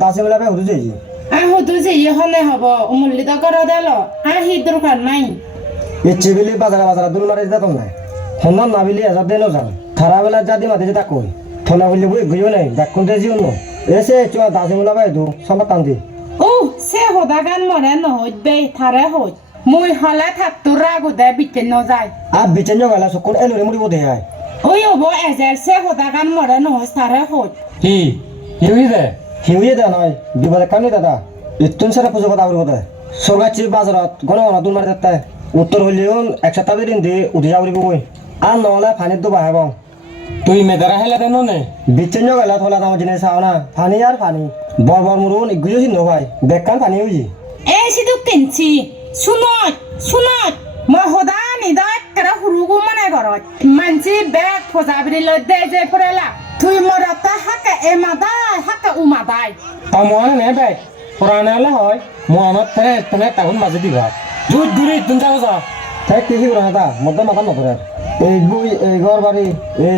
দাসে বেলা হুদু যাইছি হুদু যে হলে হব উমুল্লিত করে দিল হি দরকার নাই ইচ্ছে বিলি বাজারা দুল মারি যেতাম না সন্ধান না বিলি এজার দিনও যান থারা বেলা যা দি মাতে যে তাক কই থলা বললে বই গইও নাই ডাকুন যে জিও নো এসে চুয়া দাসে বেলা বাই দু সব টান্দি ও সে হদা গান মরে নহত বে থারে হত মুই হলে থাকতুর রাগুদে বিটেন যায় আর বিচেন গেলা সকল এলরে মুড়ি বদে হয় ওই হব এজের সে হদা গান মরে নহত থারে হত কি হিউই দে হিউয়ে দে নয় বিপদে কানি দাদা ইতুন সারা পুজো কথা বলবো দে সরকার বাজারত গণগণা দুল মারি যাতে উত্তর হইলেও এক সপ্তাহ দিন দিয়ে উঠে যাব বই আর নহলে ফানির তো বাহাব তুই মেদারা হেলা দেন নে বিচেন গেলা থলা দাম জিনিস চাও না ফানি আর ফানি বর মুরুন ইগুলো চিহ্ন ভাই বেকান ফানি হইছি এই সিধু কিনছি শুনত মই হদা নিদাত কেরা হুরুগু মানে ঘরত মানসি বেগ ফজাবরি লৈ দে যে ফরেলা তুই মরতা হাকে হাকে উমাদাই মনে নে বে পুরানা হলে হয় মহানত তেনে তাহুন মাঝে দিবা দুধ দূরে তুন যাও যা তাই কৃষি করা দা মধ্যে মাথা নপরে এই বই এই ঘর বাড়ি এই